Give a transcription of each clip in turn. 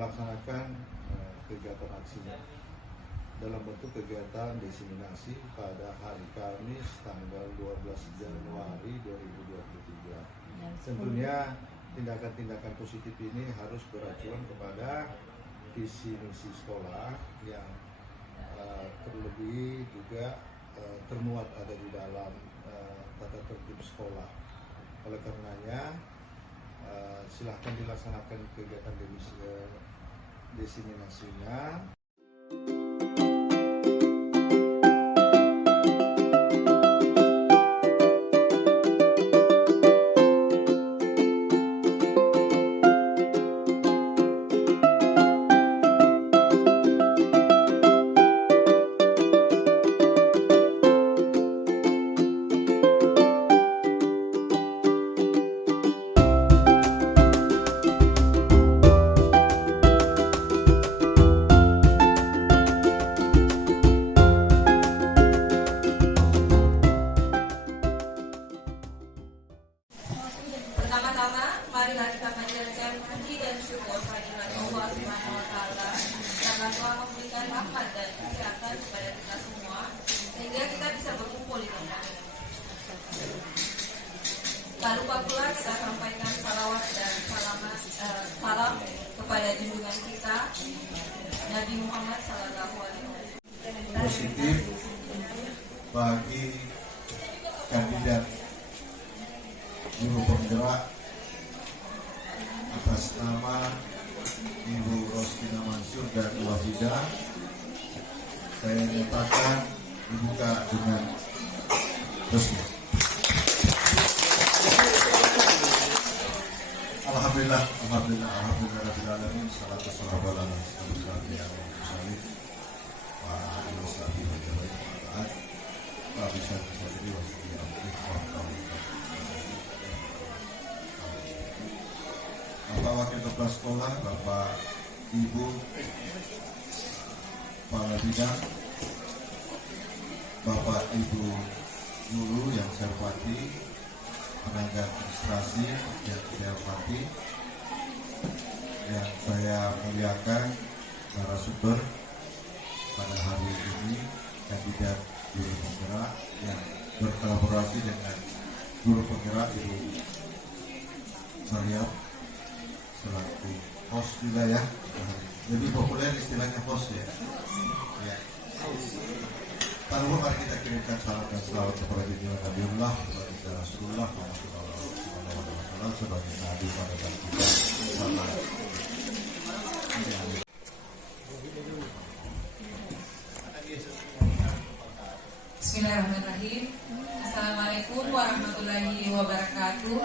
melaksanakan kegiatan aksinya dalam bentuk kegiatan diseminasi pada hari Kamis tanggal 12 Januari 2023. Tentunya tindakan-tindakan positif ini harus beracuan kepada visi misi sekolah yang terlebih juga termuat ada di dalam tata tertib sekolah. Oleh karenanya silahkan dilaksanakan kegiatan diseminasinya. Pertama-tama, marilah kita panjatkan puji dan syukur kehadirat Allah Subhanahu wa Ta'ala karena telah memberikan rahmat dan kesehatan kepada kita semua sehingga kita bisa berkumpul di tempat ini. Tak lupa pula kita sampaikan salawat dan salam kepada junjungan kita Nabi Muhammad SAW. Positif bagi kandidat Guru Penggerak atas nama Ibu Roskina Mansur dan Wahidah, saya nyatakan dibuka dengan resmi. Alhamdulillah rabbil alamin, salatu wassalamu ala rasulillah wa alihi Bapak Wakil Kepala Sekolah, Bapak Ibu Kepala Bidang, Bapak Ibu Guru yang saya hormati, tenaga administrasi yang saya hormati, yang saya muliakan, narasumber pada hari ini, kandidat Guru Penggerak yang berkolaborasi dengan Guru Penggerak Ibu Maryam selaku host juga ya, lebih populer istilahnya host ya. Tak lupa mari kita kirimkan salam dan selawat kepada junjungan Nabiullah kepada Rasulullah SAW sebagai Nabi pada saat kita sama. Bismillahirrahmanirrahim. Assalamualaikum warahmatullahi wabarakatuh.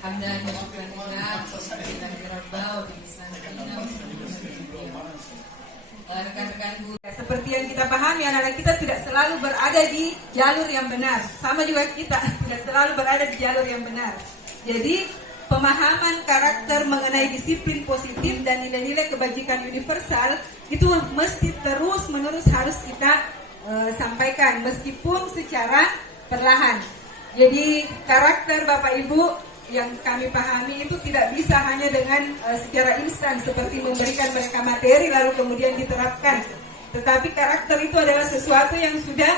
Hamdan wa syukran lillah wa rekan-rekan guru. Seperti yang kita pahami, anak-anak kita tidak selalu berada di jalur yang benar. Sama juga kita tidak selalu berada di jalur yang benar. Jadi pemahaman karakter mengenai disiplin positif dan nilai-nilai kebajikan universal itu mesti terus-menerus harus kita sampaikan meskipun secara perlahan. Jadi karakter Bapak Ibu yang kami pahami itu tidak bisa hanya dengan secara instan seperti memberikan mereka materi lalu kemudian diterapkan. Tetapi karakter itu adalah sesuatu yang sudah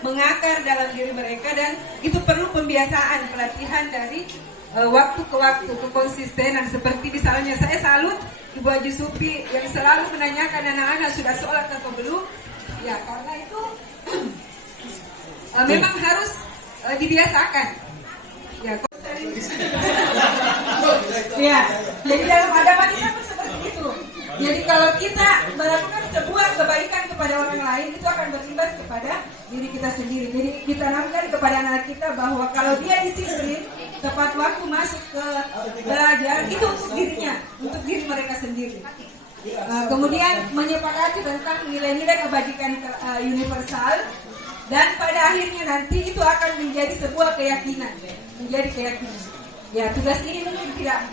mengakar dalam diri mereka dan itu perlu pembiasaan, pelatihan dari waktu ke waktu, kekonsistenan. Seperti misalnya saya salut Ibu Haji Supi yang selalu menanyakan anak-anak sudah sholat atau belum. Ya karena itu memang harus dibiasakan. Ya, jadi dalam agama kita pun seperti itu. Jadi kalau kita melakukan sebuah kebaikan kepada orang lain itu akan berimbas kepada diri kita sendiri. Jadi ditanamkan kepada anak kita bahwa kalau dia disiplin tepat waktu masuk ke belajar itu untuk dirinya, untuk diri mereka sendiri. Kemudian menyepakati tentang nilai-nilai kebajikan universal dan pada akhirnya nanti itu akan menjadi sebuah keyakinan, menjadi keyakinan. Ya tugas ini mungkin tidak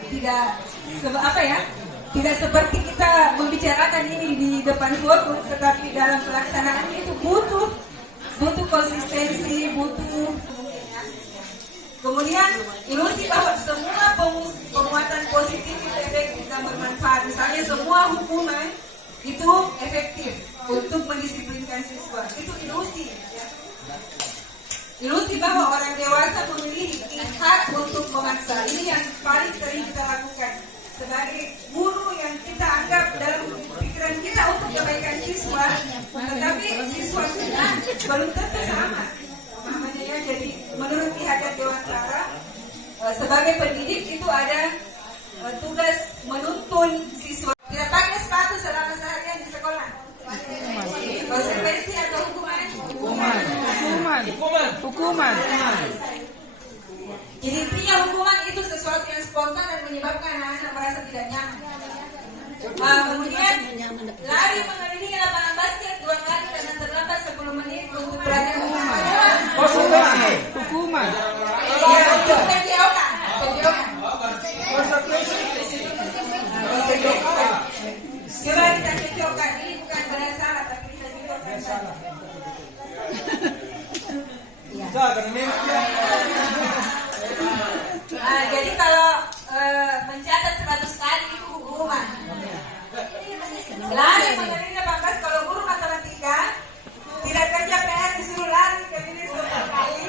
seperti kita membicarakan ini di depan forum, tetapi dalam pelaksanaannya itu butuh konsistensi, butuh Kemudian ilusi bahwa semua penguatan positif itu efektif dan bermanfaat. Misalnya semua hukuman itu efektif untuk mendisiplinkan siswa. Itu ilusi. Ya. Ilusi bahwa orang dewasa memiliki hak untuk memaksa. Ini yang paling sering kita lakukan sebagai guru yang kita anggap dalam pikiran kita untuk kebaikan siswa, tetapi siswa kita belum tentu sama pemahamannya. Ya. Jadi menurut pihak Dewantara, sebagai pendidik itu ada tugas menuntun siswa. Tidak pakai sepatu selama seharian di sekolah. Konsekuensi atau hukuman? Hukuman. Jadi intinya hukuman itu sesuatu yang spontan dan menyebabkan anak-anak merasa tidak nyaman. Kemudian lari mengelilingi lapangan basket 2 kali karena terlambat 10 menit untuk pelajaran Hukuman. Penjauhan. Coba kita cocokkan, ini bukan benar salah, tapi kita cocokkan salah. Jadi kalau mencatat 100 kali itu hukuman. Lari mengelilingi lapangan basket, kalau guru matematika tidak kerja PR disuruh lari ke sini 10 kali.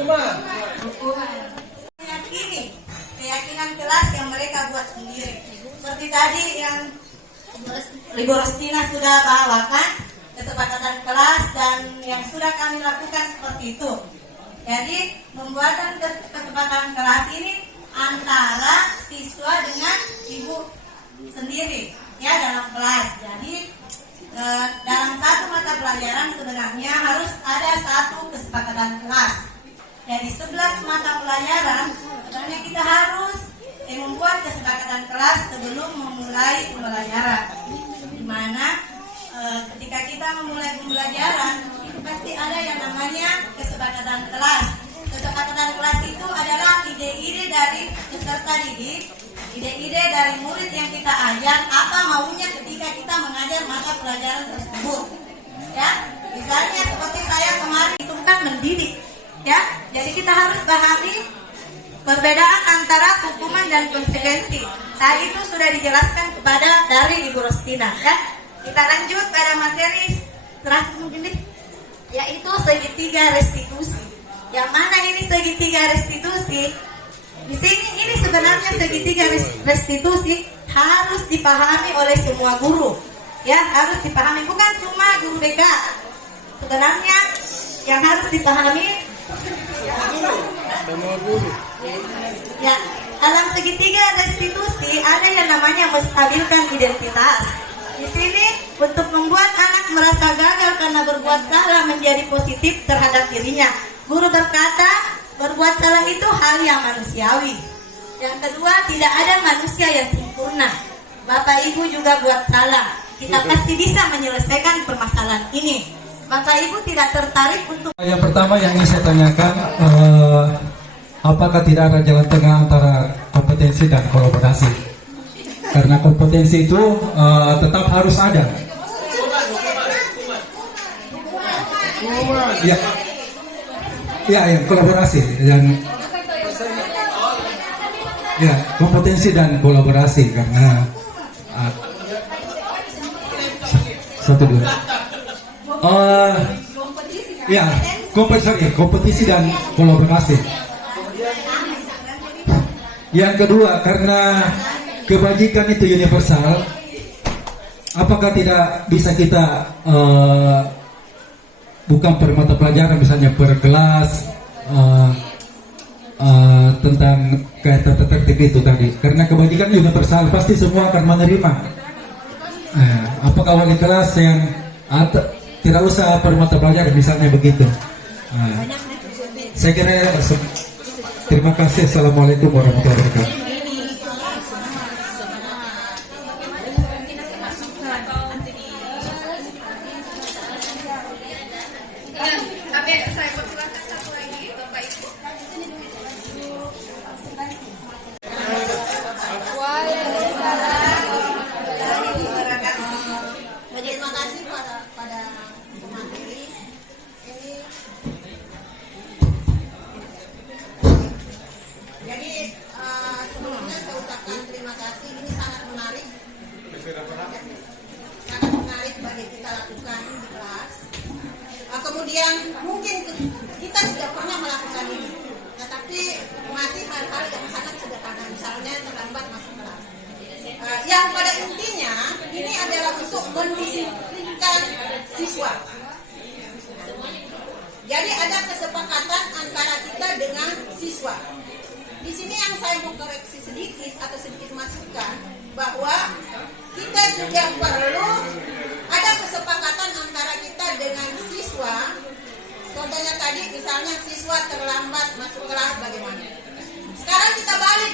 Hukuman. Keyakinan kelas yang mereka buat sendiri. Seperti tadi yang Ibu Rostina sudah bawakan, kesepakatan kelas dan yang sudah kami lakukan seperti itu. Jadi membuatkan kesepakatan kelas ini antara siswa dengan ibu sendiri ya dalam kelas. Jadi dalam satu mata pelajaran sebenarnya harus ada satu kesepakatan kelas. Dari 11 mata pelajaran sebenarnya kita harus membuat kesepakatan kelas sebelum memulai pembelajaran. Dimana ketika kita memulai pembelajaran itu pasti ada yang namanya kesepakatan kelas. Kesepakatan kelas itu adalah ide-ide dari peserta didik, ide-ide dari murid yang kita ajar, apa maunya ketika kita mengajar mata pelajaran tersebut. Ya, misalnya seperti saya kemarin itu kan mendidik. Ya, jadi kita harus pahami perbedaan antara hukuman dan konsekuensi. Tadi itu sudah dijelaskan kepada dari Ibu Rostina. Ya, kita lanjut pada materi terakhir mungkin deh, yaitu segitiga restitusi. Yang mana ini segitiga restitusi? Di sini ini sebenarnya segitiga restitusi harus dipahami oleh semua guru. Ya, harus dipahami, bukan cuma guru BK. Sebenarnya yang harus dipahami Semua guru. ya, dalam segitiga restitusi ada yang namanya menstabilkan identitas. Di sini untuk membuat anak merasa gagal karena berbuat salah menjadi positif terhadap dirinya. Guru berkata, berbuat salah itu hal yang manusiawi. Yang kedua, tidak ada manusia yang sempurna. Bapak Ibu juga buat salah. Kita pasti bisa menyelesaikan permasalahan ini. Bapak Ibu tidak tertarik untuk... Yang pertama yang ingin saya tanyakan, apakah tidak ada jalan tengah antara kompetensi dan kolaborasi? Karena kompetensi itu tetap harus ada. Ya, kolaborasi dan ya kompetensi dan kolaborasi karena satu dua. Ya, kompetisi dan kolaborasi. Yang kedua, karena kebajikan itu universal, apakah tidak bisa kita bukan per mata pelajaran, misalnya per kelas tentang kayak tata tertib itu tadi? Karena kebajikan universal, pasti semua akan menerima. Apakah wali kelas yang tidak usah per mata pelajaran misalnya begitu? Saya kira terima kasih. Assalamualaikum warahmatullahi wabarakatuh. Saya persilakan satu lagi, Bapak Ibu. Terima kasih pada pemateri ini. yang mungkin kita sudah pernah melakukan ini, tetapi masih hal-hal yang sangat sederhana, misalnya terlambat masuk kelas. Yang pada intinya ini adalah untuk mendisiplinkan siswa. Jadi ada kesepakatan antara kita dengan siswa. Di sini yang saya mau koreksi sedikit atau sedikit masukkan bahwa kita juga perlu ada kesepakatan antara kita dengan siswa. Contohnya tadi misalnya siswa terlambat masuk kelas bagaimana? Sekarang kita balik